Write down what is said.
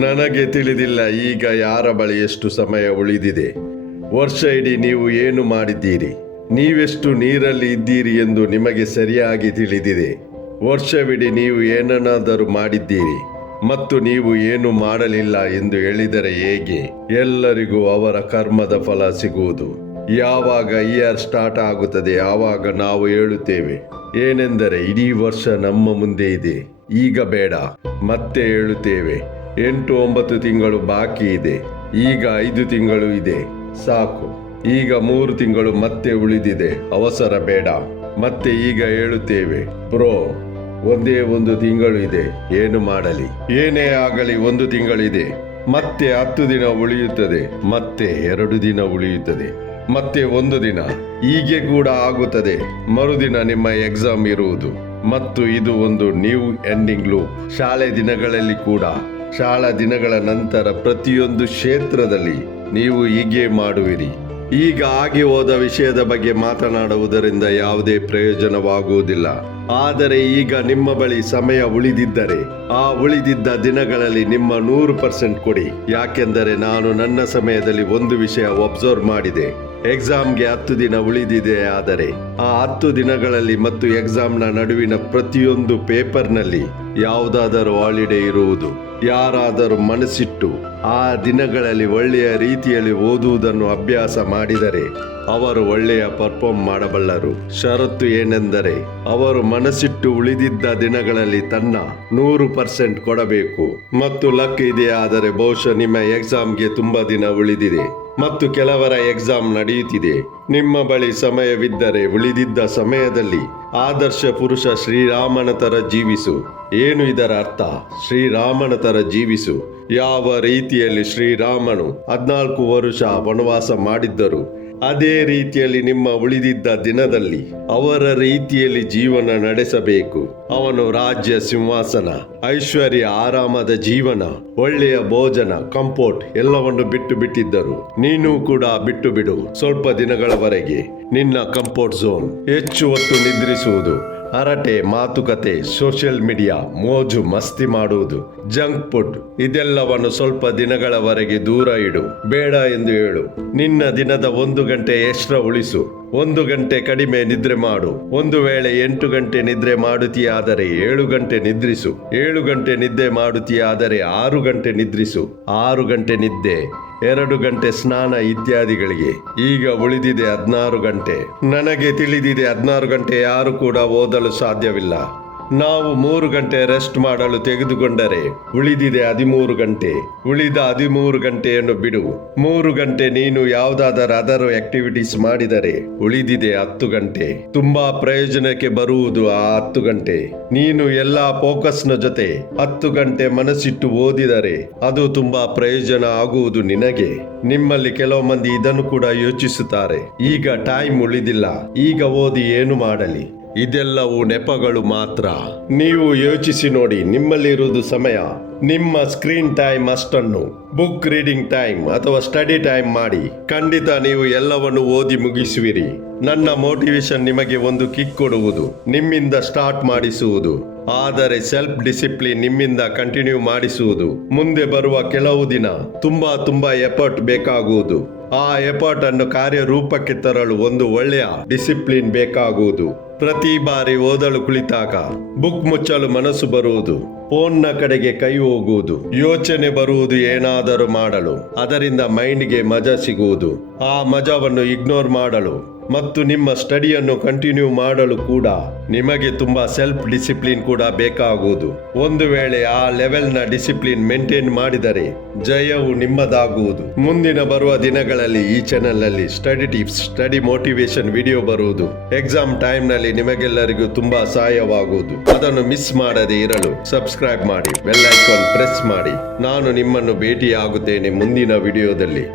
ನನಗೆ ತಿಳಿದಿಲ್ಲ ಈಗ ಯಾರ ಬಳಿ ಎಷ್ಟು ಸಮಯ ಉಳಿದಿದೆ. ವರ್ಷ ಇಡೀ ನೀವು ಏನು ಮಾಡಿದ್ದೀರಿ, ನೀವೆಷ್ಟು ನೀರಲ್ಲಿ ಇದ್ದೀರಿ ಎಂದು ನಿಮಗೆ ಸರಿಯಾಗಿ ತಿಳಿದಿದೆ. ವರ್ಷವಿಡೀ ನೀವು ಏನನ್ನಾದರೂ ಮಾಡಿದ್ದೀರಿ ಮತ್ತು ನೀವು ಏನು ಮಾಡಲಿಲ್ಲ ಎಂದು ಹೇಳಿದರೆ ಹೇಗೆ? ಎಲ್ಲರಿಗೂ ಅವರ ಕರ್ಮದ ಫಲ ಸಿಗುವುದು. ಯಾವಾಗ ಇಯರ್ ಸ್ಟಾರ್ಟ್ ಆಗುತ್ತದೆ ಆವಾಗ ನಾವು ಹೇಳುತ್ತೇವೆ ಏನೆಂದರೆ ಇಡೀ ವರ್ಷ ನಮ್ಮ ಮುಂದೆ ಇದೆ, ಈಗ ಬೇಡ. ಮತ್ತೆ ಹೇಳುತ್ತೇವೆ 8-9 ತಿಂಗಳು ಬಾಕಿ ಇದೆ, ಈಗ 5 ತಿಂಗಳು ಇದೆ, ಸಾಕು. ಈಗ 3 ತಿಂಗಳು ಮತ್ತೆ ಉಳಿದಿದೆ, ಅವಸರ ಬೇಡ. ಮತ್ತೆ ಈಗ ಹೇಳುತ್ತೇವೆ ಬ್ರೋ ಒಂದೇ 1 ತಿಂಗಳು ಇದೆ, ಏನು ಮಾಡಲಿ? ಏನೇ ಆಗಲಿ 1 ತಿಂಗಳಿದೆ, ಮತ್ತೆ 10 ದಿನ ಉಳಿಯುತ್ತದೆ, ಮತ್ತೆ 2 ದಿನ ಉಳಿಯುತ್ತದೆ, ಮತ್ತೆ 1 ದಿನ. ಹೀಗೆ ಕೂಡ ಆಗುತ್ತದೆ. ಮರುದಿನ ನಿಮ್ಮ ಎಕ್ಸಾಮ್ ಇರುವುದು ಮತ್ತು ಇದು ಒಂದು ನ್ಯೂ ಎಂಡಿಂಗ್ ಲೂಪ್. ಶಾಲೆ ದಿನಗಳಲ್ಲಿ ಕೂಡ, ಶಾಲಾ ದಿನಗಳ ನಂತರ ಪ್ರತಿಯೊಂದು ಕ್ಷೇತ್ರದಲ್ಲಿ ನೀವು ಹೀಗೆ ಮಾಡುವಿರಿ. ಈಗ ಆಗಿ ಹೋದ ವಿಷಯದ ಬಗ್ಗೆ ಮಾತನಾಡುವುದರಿಂದ ಯಾವುದೇ ಪ್ರಯೋಜನವಾಗುವುದಿಲ್ಲ. ಆದರೆ ಈಗ ನಿಮ್ಮ ಬಳಿ ಸಮಯ ಉಳಿದಿದ್ದರೆ ಆ ಉಳಿದಿದ್ದ ದಿನಗಳಲ್ಲಿ ನಿಮ್ಮ 100% ಕೊಡಿ. ಯಾಕೆಂದರೆ ನಾನು ನನ್ನ ಸಮಯದಲ್ಲಿ ಒಂದು ವಿಷಯ ಒಬ್ಸರ್ವ್ ಮಾಡಿದೆ. ಎಕ್ಸಾಮ್ಗೆ 10 ದಿನ ಉಳಿದಿದೆ, ಆದರೆ ಆ 10 ದಿನಗಳಲ್ಲಿ ಮತ್ತು ಎಕ್ಸಾಮ್ನ ನಡುವಿನ ಪ್ರತಿಯೊಂದು ಪೇಪರ್ನಲ್ಲಿ ಯಾವುದಾದರೂ ಹಾಲಿಡೇ ಇರುವುದು. ಯಾರಾದರೂ ಮನಸ್ಸಿಟ್ಟು ಆ ದಿನಗಳಲ್ಲಿ ಒಳ್ಳೆಯ ರೀತಿಯಲ್ಲಿ ಓದುವುದನ್ನು ಅಭ್ಯಾಸ ಮಾಡಿದರೆ ಅವರು ಒಳ್ಳೆಯ ಪರ್ಫಾರ್ಮ್ ಮಾಡಬಲ್ಲರು. ಷರತ್ತು ಏನೆಂದರೆ ಅವರು ಮನಸ್ಸಿಟ್ಟು ಉಳಿದಿದ್ದ ದಿನಗಳಲ್ಲಿ ತನ್ನ 100% ಕೊಡಬೇಕು. ಮತ್ತು ಲಕ್ ಇದೆ ಆದರೆ ಬಹುಶಃ ನಿಮ್ಮ ಎಕ್ಸಾಮ್ಗೆ ತುಂಬಾ ದಿನ ಉಳಿದಿದೆ ಮತ್ತು ಕೆಲವರ ಎಕ್ಸಾಮ್ ನಡೆಯುತ್ತಿದೆ. ನಿಮ್ಮ ಬಳಿ ಸಮಯವಿದ್ದರೆ ಉಳಿದಿದ್ದ ಸಮಯದಲ್ಲಿ ಆದರ್ಶ ಪುರುಷ ಶ್ರೀರಾಮನ ತರ ಜೀವಿಸು. ಏನು ಇದರ ಅರ್ಥ? ಶ್ರೀರಾಮನ ತರ ಜೀವಿಸು. ಯಾವ ರೀತಿಯಲ್ಲಿ ಶ್ರೀರಾಮನು 14 ವರ್ಷ ವನವಾಸ ಮಾಡಿದ್ದರು ಅದೇ ರೀತಿಯಲ್ಲಿ ನಿಮ್ಮ ಉಳಿದಿದ್ದ ದಿನದಲ್ಲಿ ಅವರ ರೀತಿಯಲ್ಲಿ ಜೀವನ ನಡೆಸಬೇಕು. ಅವನು ರಾಜ್ಯ, ಸಿಂಹಾಸನ, ಐಶ್ವರ್ಯ, ಆರಾಮದ ಜೀವನ, ಒಳ್ಳೆಯ ಭೋಜನ, ಕಂಫರ್ಟ್ ಎಲ್ಲವನ್ನು ಬಿಟ್ಟಿದ್ದರು. ನೀನು ಕೂಡ ಬಿಟ್ಟು ಬಿಡು ಸ್ವಲ್ಪ ದಿನಗಳವರೆಗೆ. ನಿನ್ನ ಕಂಫರ್ಟ್ ಝೋನ್, ಹೆಚ್ಚು ಹೊತ್ತು ನಿದ್ರಿಸುವುದು, ಹರಟೆ, ಮಾತುಕತೆ, ಸೋಷಿಯಲ್ ಮೀಡಿಯಾ, ಮೋಜು ಮಸ್ತಿ ಮಾಡುವುದು, ಜಂಕ್ ಫುಡ್ ಇದೆಲ್ಲವನ್ನು ಸ್ವಲ್ಪ ದಿನಗಳವರೆಗೆ ದೂರ ಇಡು. ಬೇಡ ಎಂದು ಹೇಳು. ನಿನ್ನ ದಿನದ 1 ಗಂಟೆ ಎಕ್ಸ್ಟ್ರಾ ಉಳಿಸು. 1 ಗಂಟೆ ಕಡಿಮೆ ನಿದ್ರೆ ಮಾಡು. ಒಂದು ವೇಳೆ 8 ಗಂಟೆ ನಿದ್ರೆ ಮಾಡುತ್ತೀಯಾದರೆ 7 ಗಂಟೆ ನಿದ್ರಿಸು. 7 ಗಂಟೆ ನಿದ್ದೆ ಮಾಡುತ್ತೀಯಾದರೆ 6 ಗಂಟೆ ನಿದ್ರಿಸು. 6 ಗಂಟೆ ನಿದ್ದೆ, 2 ಗಂಟೆ ಸ್ನಾನ ಇತ್ಯಾದಿಗಳಿಗೆ. ಈಗ ಉಳಿದಿದೆ 16 ಗಂಟೆ. ನನಗೆ ತಿಳಿದಿದೆ 16 ಗಂಟೆ ಯಾರು ಕೂಡ ಓದಲು ಸಾಧ್ಯವಿಲ್ಲ. ನಾವು 3 ಗಂಟೆ ರೆಸ್ಟ್ ಮಾಡಲು ತೆಗೆದುಕೊಂಡರೆ ಉಳಿದಿದೆ 13 ಗಂಟೆ. ಉಳಿದ 13 ಗಂಟೆಯನ್ನು ಬಿಡು. 3 ಗಂಟೆ ನೀನು ಯಾವುದಾದರೂ ಅದರ್ ಆಕ್ಟಿವಿಟೀಸ್ ಮಾಡಿದರೆ ಉಳಿದಿದೆ 10 ಗಂಟೆ. ತುಂಬಾ ಪ್ರಯೋಜನಕ್ಕೆ ಬರುವುದು ಆ 10 ಗಂಟೆ. ನೀನು ಎಲ್ಲಾ ಫೋಕಸ್ನ ಜೊತೆ 10 ಗಂಟೆ ಮನಸ್ಸಿಟ್ಟು ಓದಿದರೆ ಅದು ತುಂಬಾ ಪ್ರಯೋಜನ ಆಗುವುದು ನಿನಗೆ. ನಿಮ್ಮಲ್ಲಿ ಕೆಲವು ಮಂದಿ ಇದನ್ನು ಕೂಡ ಯೋಚಿಸುತ್ತಾರೆ, ಈಗ ಟೈಮ್ ಉಳಿದಿಲ್ಲ, ಈಗ ಓದಿ ಏನು ಮಾಡಲಿ? ಇದೆಲ್ಲವೂ ನೆಪಗಳು ಮಾತ್ರ. ನೀವು ಯೋಚಿಸಿ ನೋಡಿ, ನಿಮ್ಮಲ್ಲಿರುವುದು ಸಮಯ. ನಿಮ್ಮ ಸ್ಕ್ರೀನ್ ಟೈಮ್ ಅಷ್ಟನ್ನು ಬುಕ್ ರೀಡಿಂಗ್ ಟೈಮ್ ಅಥವಾ ಸ್ಟಡಿ ಟೈಮ್ ಮಾಡಿ. ಖಂಡಿತ ನೀವು ಎಲ್ಲವನ್ನು ಓದಿ ಮುಗಿಸುವಿರಿ. ನನ್ನ ಮೋಟಿವೇಶನ್ ನಿಮಗೆ ಒಂದು ಕಿಕ್ ಕೊಡುವುದು, ನಿಮ್ಮಿಂದ ಸ್ಟಾರ್ಟ್ ಮಾಡಿಸುವುದು. ಆದರೆ ಸೆಲ್ಫ್ ಡಿಸಿಪ್ಲಿನ್ ನಿಮ್ಮಿಂದ ಕಂಟಿನ್ಯೂ ಮಾಡಿಸುವುದು. ಮುಂದೆ ಬರುವ ಕೆಲವು ದಿನ ತುಂಬಾ ಎಫರ್ಟ್ ಬೇಕಾಗುವುದು. ಆ ಎಫರ್ಟ್ ಅನ್ನು ಕಾರ್ಯರೂಪಕ್ಕೆ ತರಲು ಒಂದು ಒಳ್ಳೆಯ ಡಿಸಿಪ್ಲಿನ್ ಬೇಕಾಗುವುದು. ಪ್ರತಿ ಬಾರಿ ಓದಲು ಕುಳಿತಾಗ ಬುಕ್ ಮುಚ್ಚಲು ಮನಸ್ಸು ಬರುವುದು, ಫೋನ್ನ ಕಡೆಗೆ ಕೈ ಹೋಗುವುದು, ಯೋಚನೆ ಬರುವುದು ಏನಾದರೂ ಮಾಡಲು. ಅದರಿಂದ ಮೈಂಡ್ಗೆ ಮಜಾ ಸಿಗುವುದು. ಆ ಮಜಾವನ್ನು ಇಗ್ನೋರ್ ಮಾಡಲು ಮತ್ತು ನಿಮ್ಮ ಸ್ಟಡಿಯನ್ನು ಕಂಟಿನ್ಯೂ ಮಾಡಲು ಕೂಡ ನಿಮಗೆ ತುಂಬಾ ಸೆಲ್ಫ್ ಡಿಸಿಪ್ಲಿನ್ ಕೂಡ ಬೇಕಾಗುವುದು. ಒಂದು ವೇಳೆ ಆ ಲೆವೆಲ್ನ ಡಿಸಿಪ್ಲಿನ್ ಮೇಂಟೈನ್ ಮಾಡಿದರೆ ಜಯವು ನಿಮ್ಮದಾಗುವುದು. ಮುಂದಿನ ಬರುವ ದಿನಗಳಲ್ಲಿ ಈ ಚಾನೆಲ್ನಲ್ಲಿ study tips, study motivation video ಬರುವುದು. ಎಕ್ಸಾಮ್ ಟೈಮ್ನಲ್ಲಿ ನಿಮಗೆಲ್ಲರಿಗೂ ತುಂಬಾ ಸಹಾಯವಾಗುವುದು. ಅದನ್ನು ಮಿಸ್ ಮಾಡದೆ ಇರಲು ಸಬ್ಸ್ಕ್ರೈಬ್ ಮಾಡಿ, ಬೆಲ್ ಐಕಾನ್ ಪ್ರೆಸ್ ಮಾಡಿ. ನಾನು ನಿಮ್ಮನ್ನು ಭೇಟಿಯಾಗುತ್ತೇನೆ ಮುಂದಿನ ವಿಡಿಯೋದಲ್ಲಿ.